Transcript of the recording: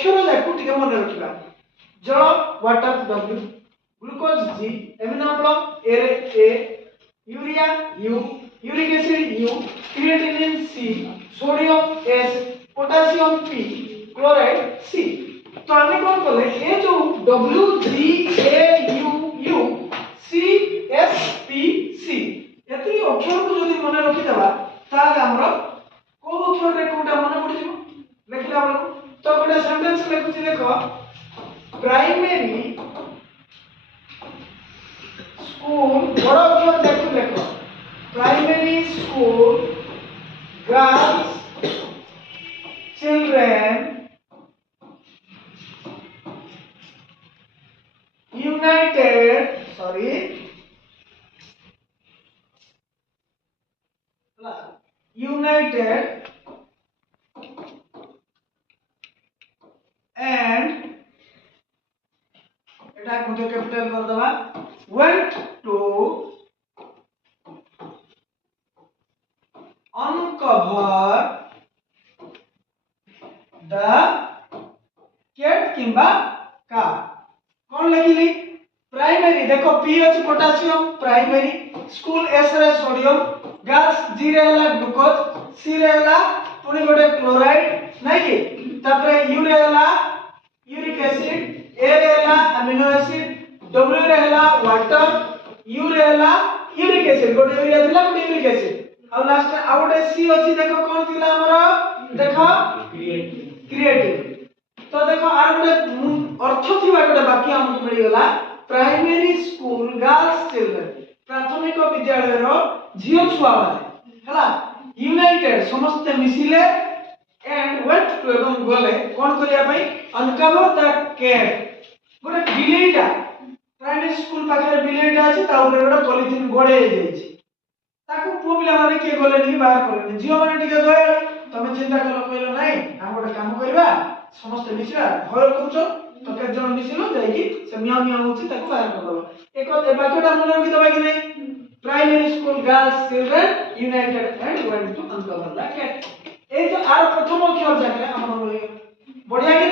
अक्षर जाकू टिके मन रखिबा जल water W glucose G amino अम्ल A urea U uric acid U creatinine C sodium S potassium P chloride C तो आमे कोन करले ए जो W G A U U C S P C एती अक्षर को जदी मन रखि देबा ताले हमरो को अक्षर रे कोटा मन पड़ जिवो लेखिला हमरो तो गोटे सेंटेंस लिखुची देखो प्राइमरी स्कूल बड़ा अक्षर देखो लिखो primary school girls children united and এটা কোনটা ক্যাপিটাল করে দেবা went to uncover the cat किंबा का कौन लिखिली प्राइमरी देखो पी अछि पोटेशियम प्राइमरी स्कूल एस रे सोडियम गैस जी रे हला ग्लूकोज सी रे हला पुनी गोटे क्लोराइड नै कि तापर यू रे हला यूरिक एसिड ए रे हला अमीनो एसिड डब्ल्यू रे हला वाटर यू रे हला यूरिक एसिड गोटे यूरिया दिला गोटे यूरिक एसिड और लास्ट आ गोटे सी अछि देखो कोन दिला हमरो देखो क्रिएटिव तो देखो आर गोटे अर्थ थिबा गोटे वाक्य हमकु मिली गला प्राइमरी स्कूल गर्ल्स चिल्ड्रन प्राथमिक विद्यालय रो झियो छुआ माने हला यूनाइटेड समस्त मिसिले एंड वेंट टू एवं गले कोन करिया पई अनकवर द कैट गोटे बिलेटा प्राइमरी स्कूल पाखे बिलेटा अछि ता ऊपर गोटे पॉलिथिन गोडे जाईछि ताको पो पिला माने के गले नि बाहर करले झियो माने टिके दय तमे चिंता कलो कहलो नाही हम गोटे काम करबा समस्त मिसिला भय करूछो तो के जन मिसिलो जाई कि से मिया मिया होछि ताको बाहर कर दबो एको ए बाकीटा मन रखि दबा कि नहीं primary school girls children united and went to uncover the cat a जो आर प्रथम अक्षर जाके हमर बढ़िया कि